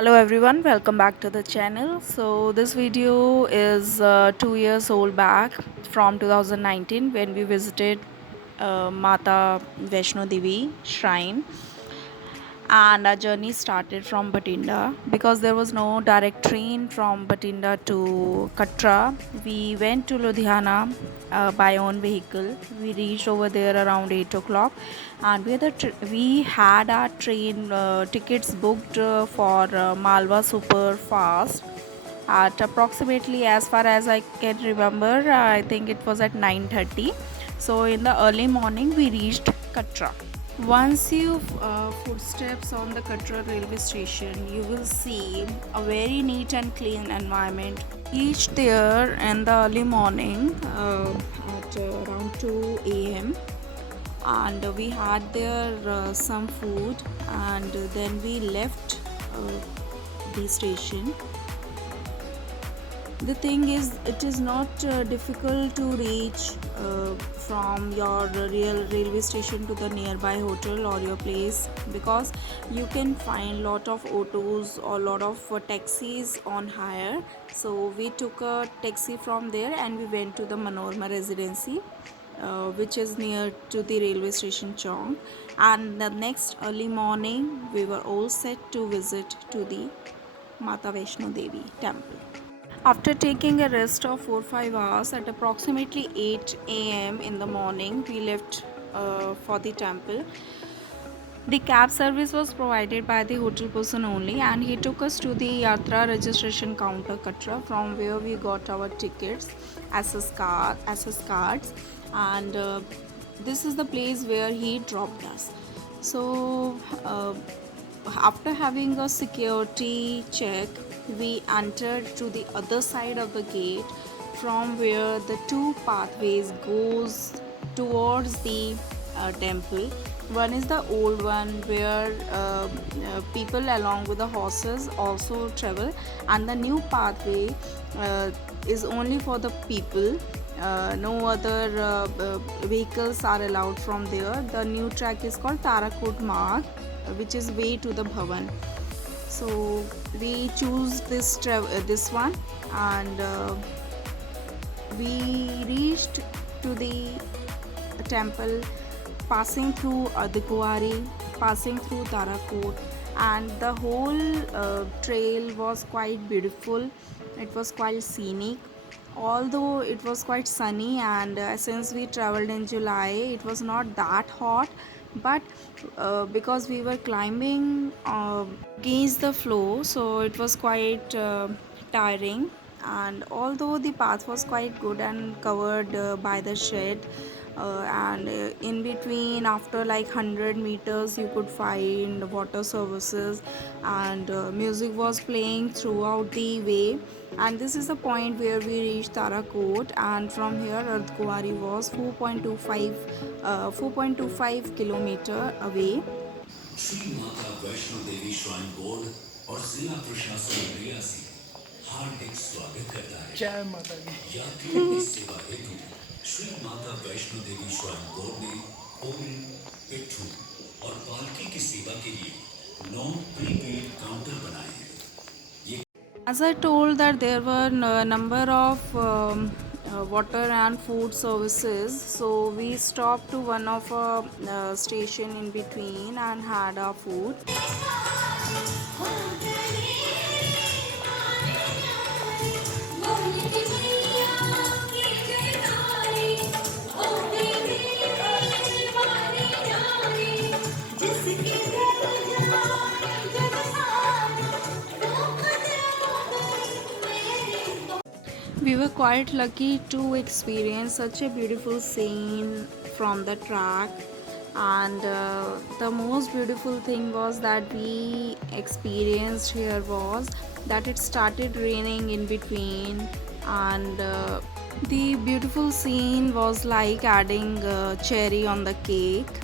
Hello everyone, welcome back to the channel. So this video is 2 years old back from 2019 when we visited Mata Vaishno Devi shrine, and our journey started from Batinda because there was no direct train from Batinda to Katra. We went to Ludhiana by own vehicle. We reached over there around 8 o'clock, and we had our train tickets booked for Malwa Super Fast at approximately, as far as I can remember, I think it was at 9:30. So in the early morning we reached Katra. Once you footsteps on the Katra railway station, you will see a very neat and clean environment. Reached there in the early morning at around 2 a.m. and we had there some food, and then we left the station. The thing is, it is not difficult to reach from your real railway station to the nearby hotel or your place, because you can find lot of autos or lot of taxis on hire. So we took a taxi from there and we went to the Manorma residency, which is near to the railway station Chowk. And the next early morning we were all set to visit to the Mata Vaishno Devi temple. After taking a rest of 4-5 hours at approximately 8 a.m. in the morning, we left for the temple. The cab service was provided by the hotel person only, and he took us to the Yatra registration counter Katra, from where we got our tickets, access cards, and this is the place where he dropped us. So after having a security check, we entered to the other side of the gate, from where the two pathways goes towards the temple. One is the old one where people along with the horses also travel, and the new pathway is only for the people. No other vehicles are allowed from there. The new track is called Tarakot Marg, which is way to the Bhavan. So we choose this one, and we reached to the temple, passing through Adhikuari, passing through Tarakot, and the whole trail was quite beautiful. It was quite scenic. Although it was quite sunny, and since we traveled in July, it was not that hot, but because we were climbing against the flow, so it was quite tiring. And although the path was quite good and covered by the shade, and in between, after like 100 meters, you could find water services, and music was playing throughout the way. And this is the point where we reached Tarakot, and from here Ardhkuari was 4.25 kilometer away. Shri Mata Vaishno Devi shrine board और जिला प्रशासन रियासी हार्दिक स्वागत करता है। जय माता दी। यात्रियों की सेवा हेतु श्री माता वैष्णो देवी श्राइन बोर्ड ने ओम पिट्ठू और पालकी की सेवा के लिए 9 प्रीपेड काउंटर बनाए हैं। As I told that there were a number of water and food services, so we stopped to one of a station in between and had our food. We were quite lucky to experience such a beautiful scene from the track, and the most beautiful thing was that we experienced here was that it started raining in between, and the beautiful scene was like adding cherry on the cake.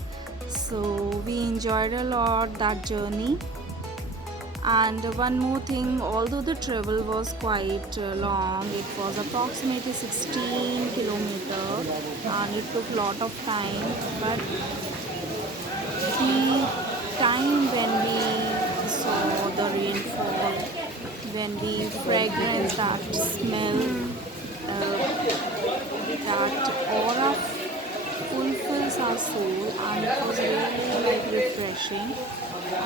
So we enjoyed a lot that journey. And one more thing, although the travel was quite long, it was approximately 16 kilometers and it took lot of time, but the time when we saw the rainfall when we fragrance that smell, that aura fulfills our soul, and it was really like refreshing.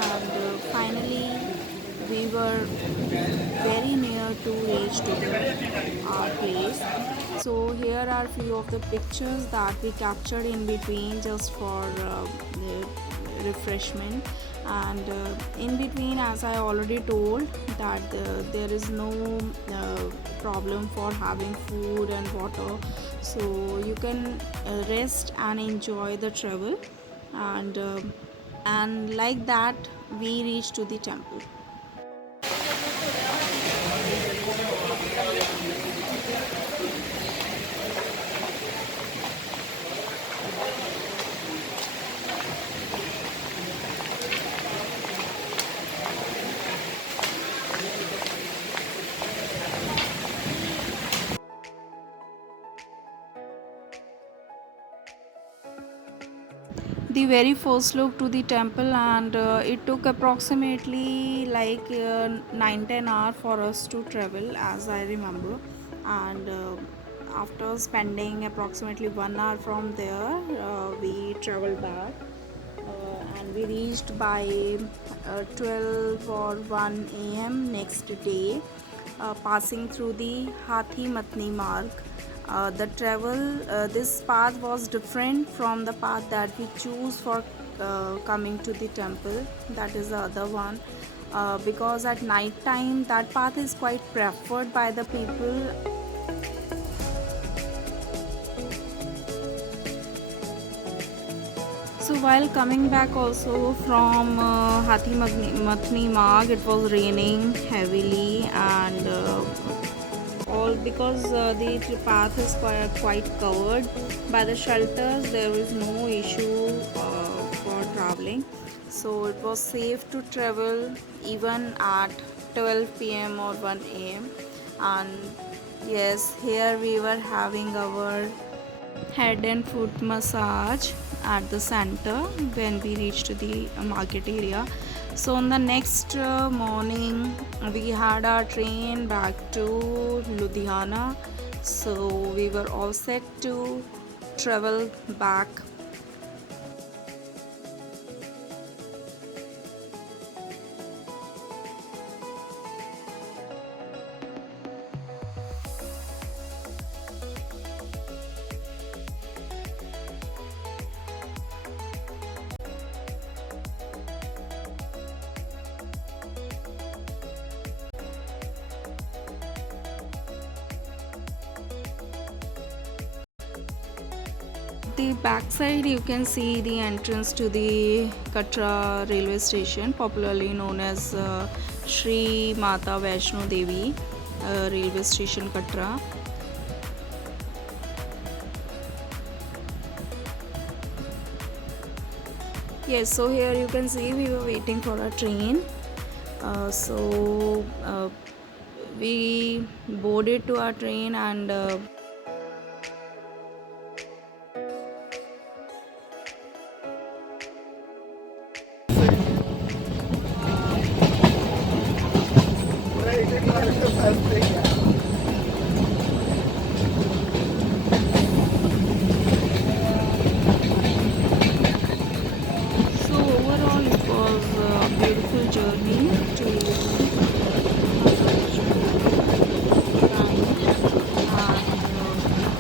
And finally we were very near to reach to our place. So here are few of the pictures that we captured in between just for the refreshment. And in between, as I already told, that there is no problem for having food and water, so you can rest and enjoy the travel. And like that we reach to the temple. The very first look to the temple, and it took approximately like 9-10 hours for us to travel, as I remember. And after spending approximately 1 hour from there, we traveled back, and we reached by 12 or 1 a.m. next day, passing through the Hathi Matni Marg. This path was different from the path that we choose for coming to the temple. That is the other one, because at night time that path is quite preferred by the people. So while coming back also from Mathni Marg, it was raining heavily, and all because the path is quite covered by the shelters. There is no issue for traveling, so it was safe to travel even at 12 p.m. or 1 a.m. And yes, here we were having our head and foot massage at the center when we reached the market area. So on the next morning we had our train back to Ludhiana, so we were all set to travel back. The backside you can see the entrance to the Katra railway station, popularly known as Shri Mata Vaishno Devi railway station, Katra. Yes, so here you can see we were waiting for a train. We boarded to our train, and so overall it was a beautiful journey to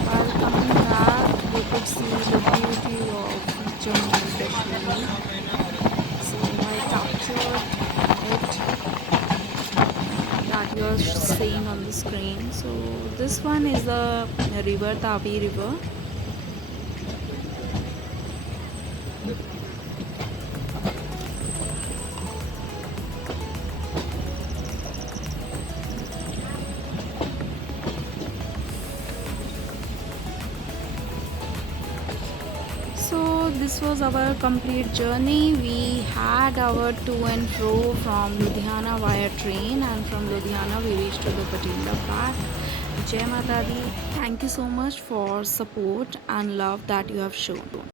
while coming back we could see the beauty of Jammu and Kashmir. So I captured it, that you are seeing on the screen. So this one is the river, Tavi river. So this was our complete journey. We had our to and fro from Ludhiana via train, and from Ludhiana we reached to the Bathinda Park. Jai Mata Di. Thank you so much for support and love that you have shown.